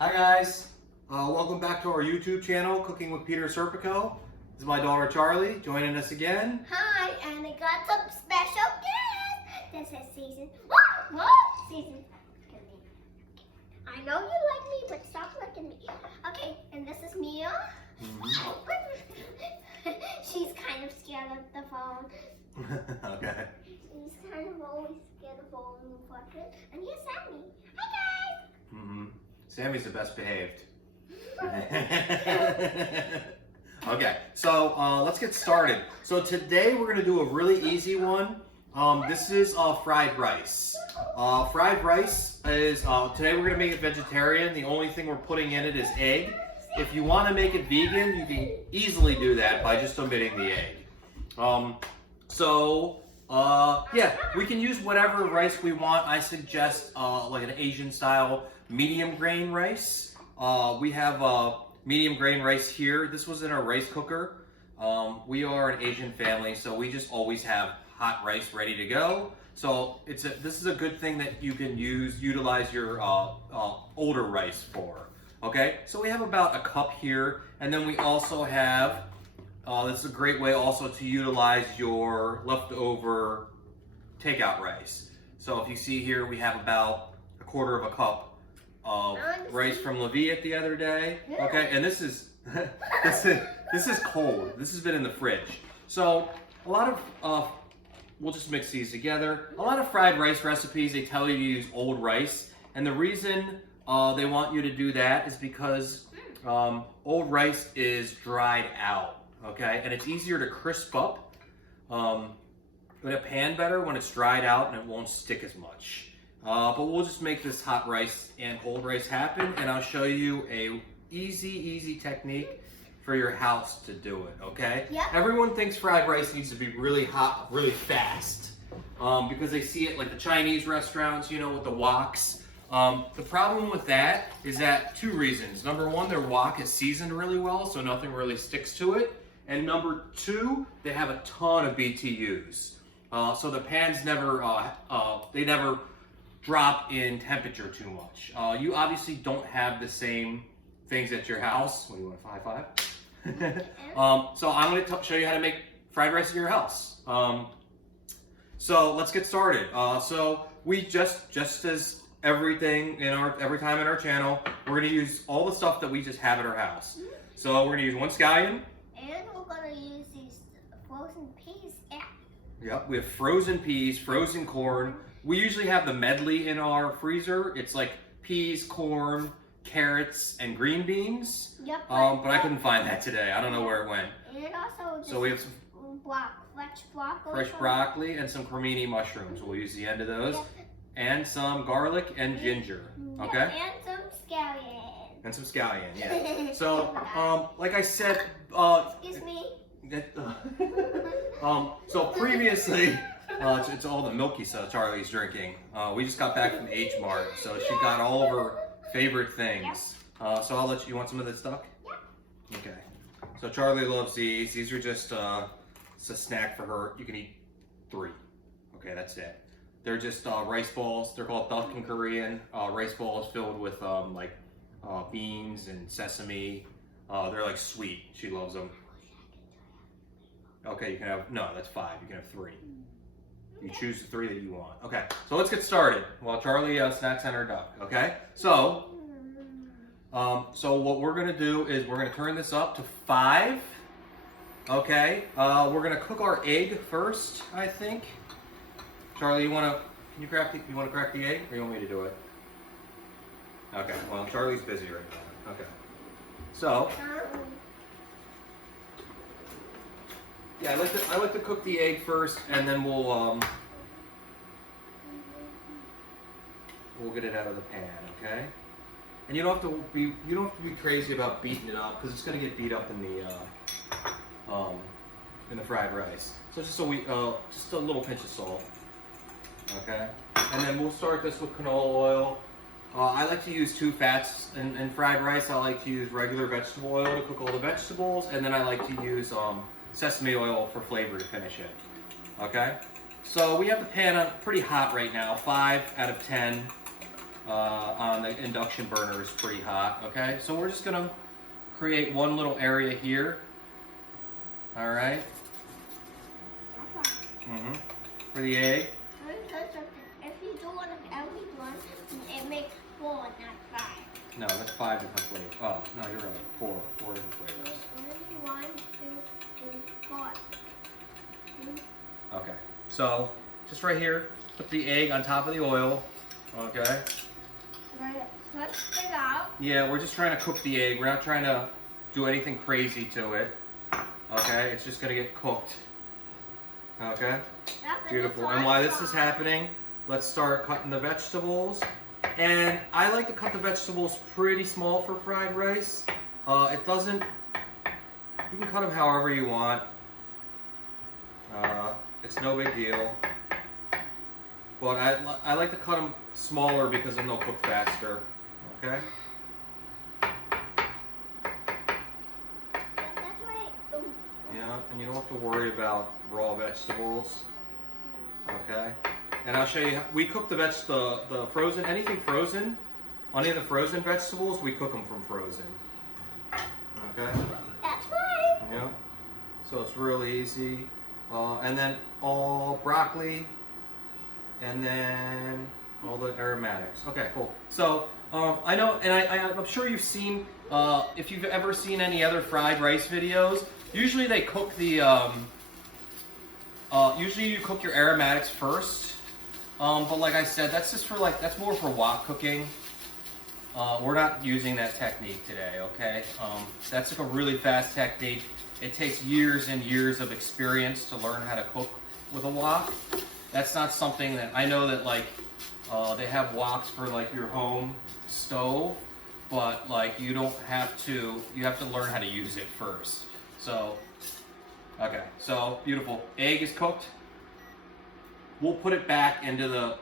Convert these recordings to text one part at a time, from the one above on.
Hi guys, welcome back to our YouTube channel, Cooking with Peter Serpico. This is my daughter Charlie joining us again. Hi, and I got some special guests. This is season. Season. I know you like me, but stop liking me. Okay, and this is Mia. She's kind of scared of the phone. Okay. She's kind of always scared of phone reflection. And here's Sammy. Hi guys. Sammy's the best behaved. Okay, so let's get started. So today we're gonna do a really easy one. This is fried rice. Fried rice is, today we're gonna make it vegetarian. The only thing we're putting in it is egg. If you wanna make it vegan, you can easily do that by just omitting the egg. Yeah, we can use whatever rice we want. I suggest like an Asian style medium grain rice. We have medium grain rice here. This was in our rice cooker. We are an Asian family, so we just always have hot rice ready to go. So this is a good thing that you can utilize your older rice for. Okay, so we have about a cup here, and then we also have, this is a great way also to utilize your leftover takeout rice. So if you see here, we have about a quarter of a cup of rice from La Vie the other day. Okay, and this is this is cold. This has been in the fridge. So a lot of we'll just mix these together. A lot of fried rice recipes, they tell you to use old rice, and the reason they want you to do that is because old rice is dried out. Okay, and it's easier to crisp up in a pan better when it's dried out, and it won't stick as much. But we'll just make this hot rice and cold rice happen, and I'll show you a easy technique for your house to do it, okay? Yep. Everyone thinks fried rice needs to be really hot, really fast, because they see it like the Chinese restaurants, you know, with the woks. The problem with that is that two reasons. Number one, their wok is seasoned really well, so nothing really sticks to it. And number two, they have a ton of BTUs. So the pans never, they never drop in temperature too much. You obviously don't have the same things at your house. What do you want, a high five? So I'm going to show you how to make fried rice at your house. So let's get started. So we just as everything every time in our channel, we're going to use all the stuff that we just have at our house. So we're going to use one scallion. And we're going to use these frozen peas. Yep, we have frozen peas, frozen corn. We usually have the medley in our freezer. It's like peas, corn, carrots, and green beans. Yep. But I couldn't find that today. I don't know where it went. And also just So we have some fresh broccoli. fresh broccoli and some cremini mushrooms. We'll use the end of those. Yep. And some garlic and ginger. Okay? Yeah, and some scallion. And some scallion, yeah. So, like I said, Excuse me. So previously, it's all the milky stuff Charlie's drinking. We just got back from H Mart, so she got all of her favorite things. So I'll let you want some of this stuff? Yeah. Okay. So Charlie loves these. These are just it's a snack for her. You can eat 3. Okay, that's it. They're just rice balls. They're called duck in Korean. Rice balls filled with like beans and sesame. They're like sweet. She loves them. Okay, you can have, no, that's 5. You can have 3. You choose the 3 that you want. Okay, so let's get started while Charlie snacks on her duck, okay? So what we're gonna do is we're gonna turn this up to 5, okay? We're gonna cook our egg first, I think. Charlie, you wanna crack the egg, or you want me to do it? Okay, well, Charlie's busy right now, okay. So, yeah, I like to cook the egg first, and then we'll get it out of the pan, okay? And you don't have to be crazy about beating it up, because it's gonna get beat up in the fried rice. So just a little pinch of salt, okay? And then we'll start this with canola oil. I like to use 2 fats in fried rice. I like to use regular vegetable oil to cook all the vegetables, and then I like to use sesame oil for flavor to finish it. Okay? So we have the pan on pretty hot right now, 5 out of 10. on the induction burner is pretty hot, okay? So we're just gonna create one little area here, all right? For the egg. If you do one of every one, it makes 4, not 5. No, that's 5 different flavors. Oh, no, you're right. 4 different flavors. 1, 2, 3, 4. Okay, so just right here, put the egg on top of the oil, okay? Switch it out. Yeah, we're just trying to cook the egg. We're not trying to do anything crazy to it, okay? It's just gonna get cooked, okay? Beautiful. And while this is happening, let's start cutting the vegetables. And I like to cut the vegetables pretty small for fried rice. You can cut them however you want. It's no big deal. But I like to cut them smaller because then they'll cook faster. Okay? That's right. Yeah, and you don't have to worry about raw vegetables. Okay? And I'll show you, we cook the frozen, anything frozen, any of the frozen vegetables, we cook them from frozen. Okay? That's right. Yeah. So it's really easy. And then all broccoli, and then all the aromatics. Okay, cool. So I know, and I'm sure you've seen, if you've ever seen any other fried rice videos, usually they cook the, usually you cook your aromatics first. But like I said, that's just for that's more for wok cooking. We're not using that technique today, okay? That's like a really fast technique. It takes years and years of experience to learn how to cook with a wok. That's not something that, I know that they have woks for your home stove, but you don't have to, you have to learn how to use it first. So, okay, so beautiful. Egg is cooked. We'll put it back into the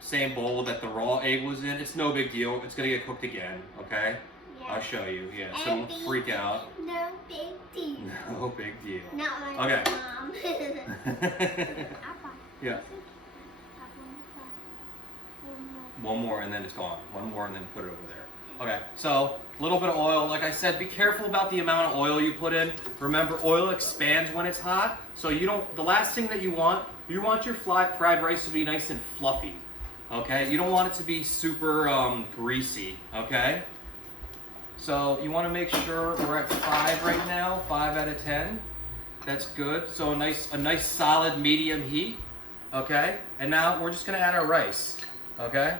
same bowl that the raw egg was in. It's no big deal. It's gonna get cooked again, okay? Yeah. I'll show you, yeah, so don't freak out. No big deal. No big deal. Not like Okay. Mom. Yeah. One more and then it's gone. One more and then put it over there. Okay, so a little bit of oil. Like I said, be careful about the amount of oil you put in. Remember, oil expands when it's hot. So the last thing that you want your fried rice to be nice and fluffy. Okay, you don't want it to be super greasy. Okay. So you want to make sure we're at 5 right now, 5 out of 10. That's good. So a nice solid medium heat. Okay, and now we're just gonna add our rice. Okay.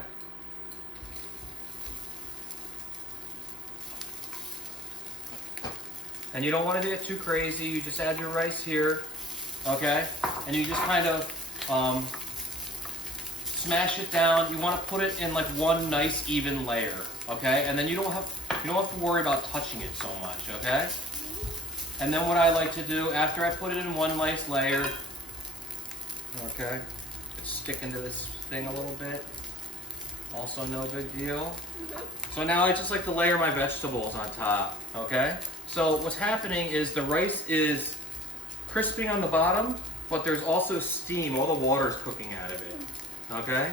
And you don't want to get too crazy. You just add your rice here, okay? And you just kind of smash it down. You want to put it in one nice even layer, okay? And then you don't have to worry about touching it so much, okay? And then what I like to do after I put it in one nice layer, okay, just stick into this thing a little bit. Also no big deal. So now I just like to layer my vegetables on top, okay? So what's happening is the rice is crisping on the bottom, but there's also steam. All the water is cooking out of it, okay?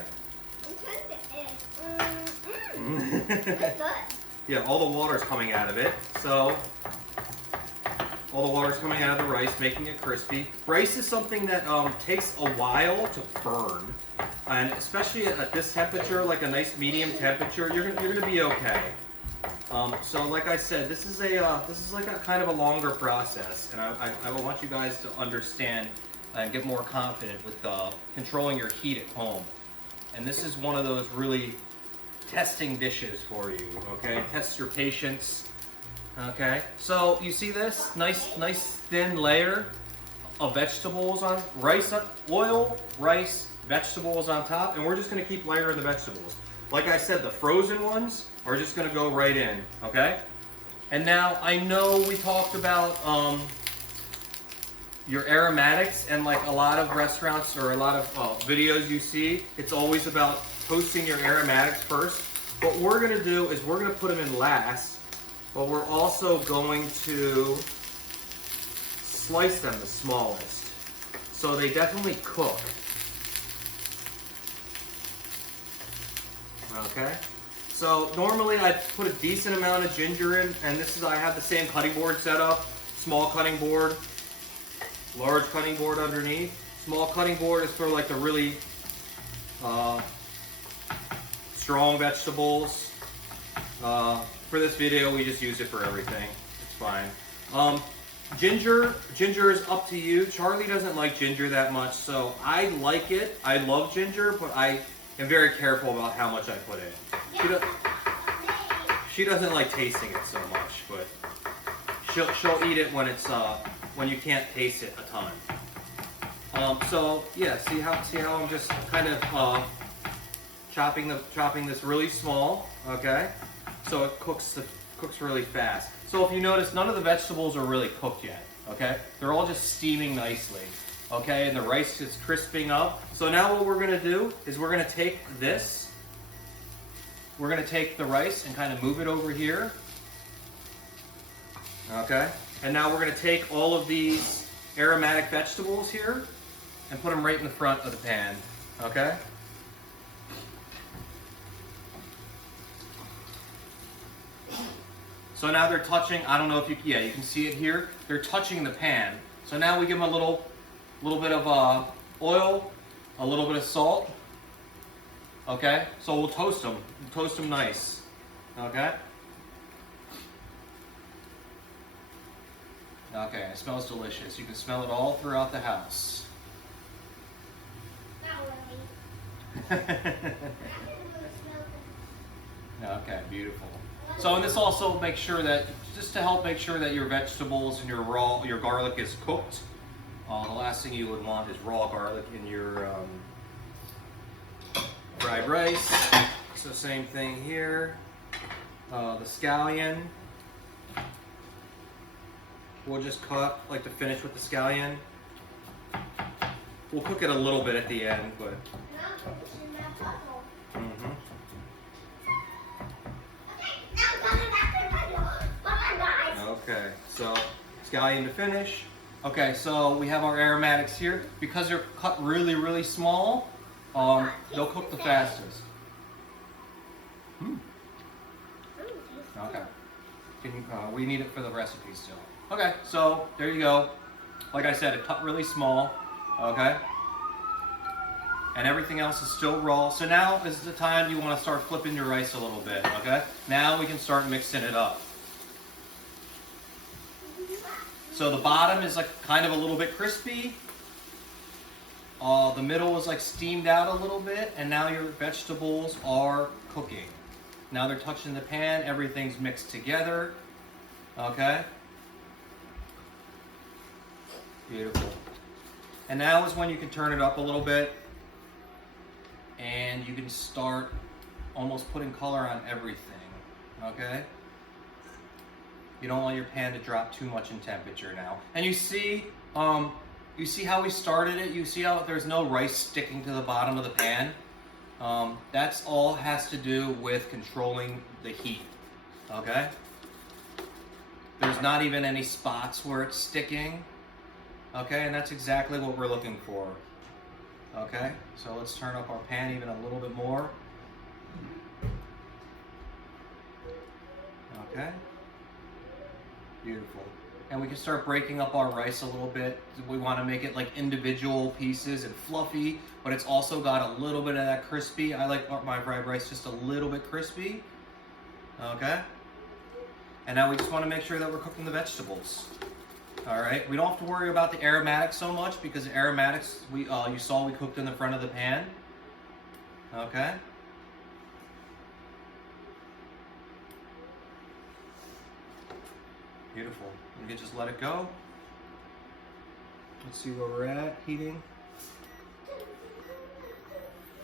That's good. Yeah, all the water is coming out of it. So all the water is coming out of the rice, making it crispy. Rice is something that takes a while to burn, and especially at this temperature, like a nice medium temperature, you're gonna be okay. So like I said, this is like a kind of a longer process, and I want you guys to understand and get more confident with controlling your heat at home. And this is one of those really testing dishes for you, okay? Test your patience, okay? So you see this nice thin layer of vegetables on oil, rice, vegetables on top, and we're just gonna keep layering the vegetables. Like I said, the frozen ones are just gonna go right in, okay? And now I know we talked about your aromatics, and a lot of restaurants or a lot of videos you see, it's always about toasting your aromatics first. What we're gonna do is we're gonna put them in last, but we're also going to slice them the smallest. So they definitely cook. Okay. So normally I put a decent amount of ginger in, and I have the same cutting board set up. Small cutting board, large cutting board underneath. Small cutting board is for like the really strong vegetables. For this video, we just use it for everything. It's fine. Ginger is up to you. Charlie doesn't like ginger that much, so I like it. I love ginger, but I am very careful about how much I put in. She doesn't like tasting it so much, but she'll eat it when it's when you can't taste it a ton. So yeah, see how I'm just kind of chopping this really small, okay? So it cooks really fast. So if you notice, none of the vegetables are really cooked yet, okay? They're all just steaming nicely, okay? And the rice is crisping up. So now what we're gonna do is we're gonna take this, we're gonna take the rice and kind of move it over here, okay? And now we're gonna take all of these aromatic vegetables here and put them right in the front of the pan, okay? So now they're touching, I don't know if you can see it here. They're touching the pan. So now we give them a little bit of oil, a little bit of salt. Okay, so we'll toast them nice. Okay. Okay, it smells delicious. You can smell it all throughout the house. Okay, beautiful. So, and this also makes sure that, just to help make sure that your vegetables and your garlic is cooked. The last thing you would want is raw garlic in your fried rice. So same thing here. The scallion. We'll just cut, like to finish with the scallion. We'll cook it a little bit at the end, but. Okay, so scallion to finish. Okay, so we have our aromatics here. Because they're cut really, really small, they'll cook the fastest. Okay. We need it for the recipe still. Okay, so there you go. Like I said, it cut really small. Okay. And everything else is still raw. So now is the time you want to start flipping your rice a little bit. Okay. Now we can start mixing it up. So the bottom is like kind of a little bit crispy. The middle is like steamed out a little bit, and now your vegetables are cooking. Now they're touching the pan, everything's mixed together. Okay? Beautiful. And now is when you can turn it up a little bit, and you can start almost putting color on everything. Okay? You don't want your pan to drop too much in temperature now. And you see how we started it? You see how there's no rice sticking to the bottom of the pan? That's all has to do with controlling the heat, okay? There's not even any spots where it's sticking, okay? And that's exactly what we're looking for, okay? So let's turn up our pan even a little bit more. Okay? Beautiful. And we can start breaking up our rice a little bit. We want to make it like individual pieces and fluffy, but it's also got a little bit of that crispy. I like my fried rice just a little bit crispy. Okay? And now we just want to make sure that we're cooking the vegetables. All right? We don't have to worry about the aromatics so much because the aromatics you saw we cooked in the front of the pan. Okay? Beautiful. You can just let it go. Let's see where we're at, heating.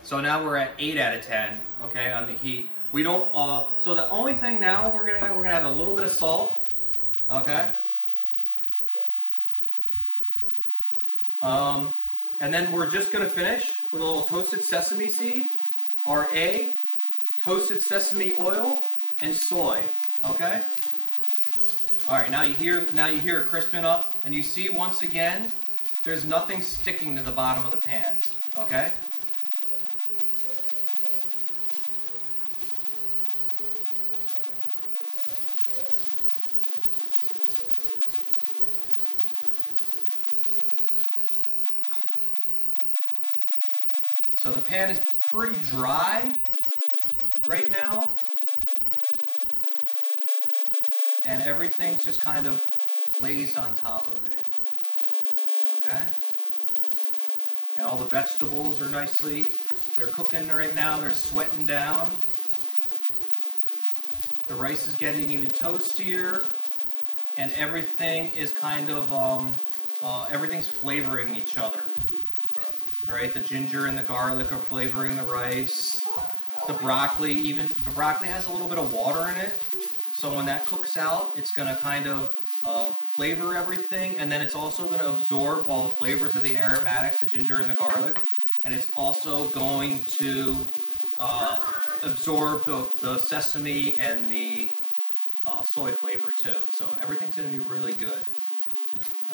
So now we're at 8 out of 10, okay, on the heat. We don't, so the only thing now we're gonna add a little bit of salt, okay? And then we're just gonna finish with a little toasted sesame seed, our egg, toasted sesame oil, and soy, okay? All right, now you hear it crisping up, and you see once again, there's nothing sticking to the bottom of the pan, okay? So the pan is pretty dry right now. And everything's just kind of glazed on top of it. Okay? And all the vegetables are nicely, they're cooking right now, they're sweating down. The rice is getting even toastier, and everything is kind of, everything's flavoring each other. All right, the ginger and the garlic are flavoring the rice. The broccoli has a little bit of water in it. So when that cooks out, it's gonna kind of flavor everything, and then it's also gonna absorb all the flavors of the aromatics, the ginger and the garlic, and it's also going to absorb the sesame and the soy flavor too. So everything's gonna be really good.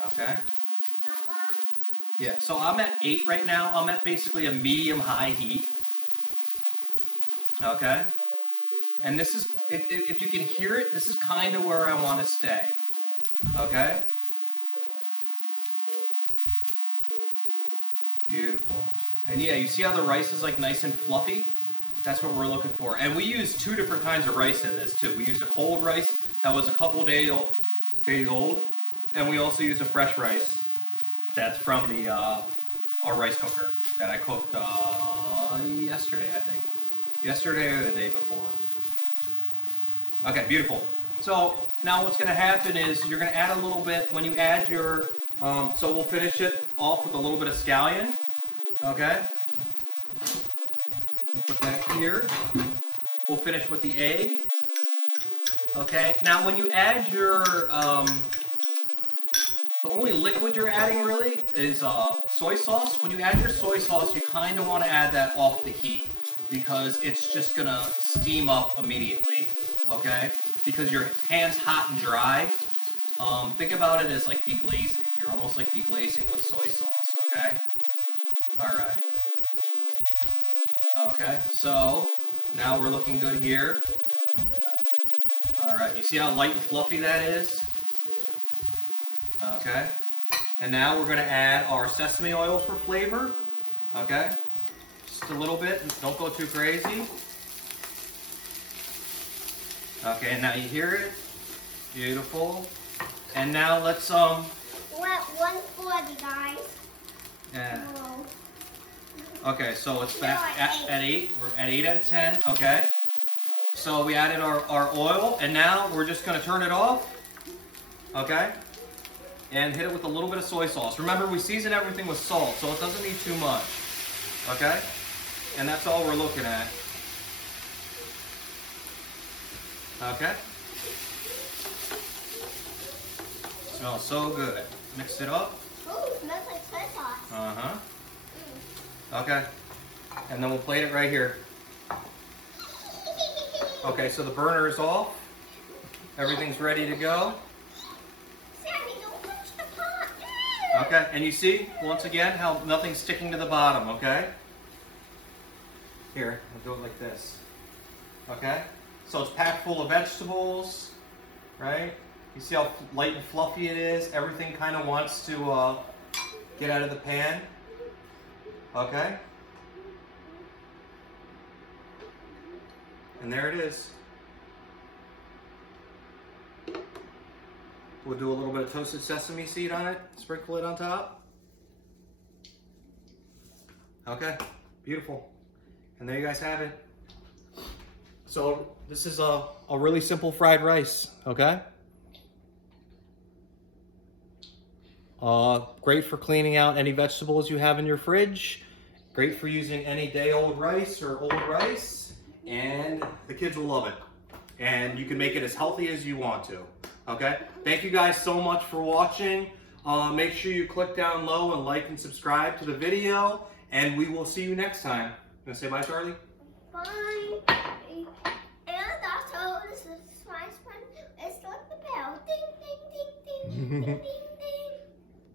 Okay? Yeah, so I'm at 8 right now. I'm at basically a medium-high heat. Okay? And this is, if you can hear it, this is kind of where I want to stay. Okay? Beautiful. And yeah, you see how the rice is like nice and fluffy? That's what we're looking for. And we use 2 different kinds of rice in this too. We used a cold rice that was a couple days old, and we also used a fresh rice that's from the our rice cooker that I cooked yesterday, I think. Yesterday or the day before. Okay, beautiful. So now what's going to happen is you're going to add a little bit, when you add your, so we'll finish it off with a little bit of scallion. Okay? We'll put that here. We'll finish with the egg. Okay, now when you add your, the only liquid you're adding really is soy sauce. When you add your soy sauce, you kind of want to add that off the heat because it's just going to steam up immediately, okay? Because your pan's hot and dry. Think about it as like deglazing. You're almost like deglazing with soy sauce, okay? All right. Okay, so now we're looking good here. All right, you see how light and fluffy that is? Okay, and now we're going to add our sesame oil for flavor. Okay, just a little bit, don't go too crazy. Okay, and now you hear it. Beautiful. And now let's We're at 140, guys. Yeah. Whoa. Okay, so it's back at 8. We're at 8 out of 10. Okay. So we added our oil, and now we're just going to turn it off. Okay. And hit it with a little bit of soy sauce. Remember, we season everything with salt, so it doesn't need too much. Okay? And that's all we're looking at. Okay? Smells so good. Mix it up. Ooh, smells like soy sauce. Uh-huh. Okay. And then we'll plate it right here. Okay, so the burner is off. Everything's ready to go. Sammy, don't touch the pot. Okay, and you see, once again, how nothing's sticking to the bottom, okay? Here, I'll do it like this. Okay? So it's packed full of vegetables, right? You see how light and fluffy it is? Everything kind of wants to get out of the pan. Okay? And there it is. We'll do a little bit of toasted sesame seed on it, sprinkle it on top. Okay, beautiful. And there you guys have it. So this is a really simple fried rice, okay? Great for cleaning out any vegetables you have in your fridge. Great for using any day-old rice or old rice. And the kids will love it. And you can make it as healthy as you want to. Okay? Thank you guys so much for watching. Make sure you click down low and like and subscribe to the video. And we will see you next time. You want to say bye, Charlie? Bye. And also, this is my friend. It's like the bell. Ding, ding, ding, ding, ding, ding.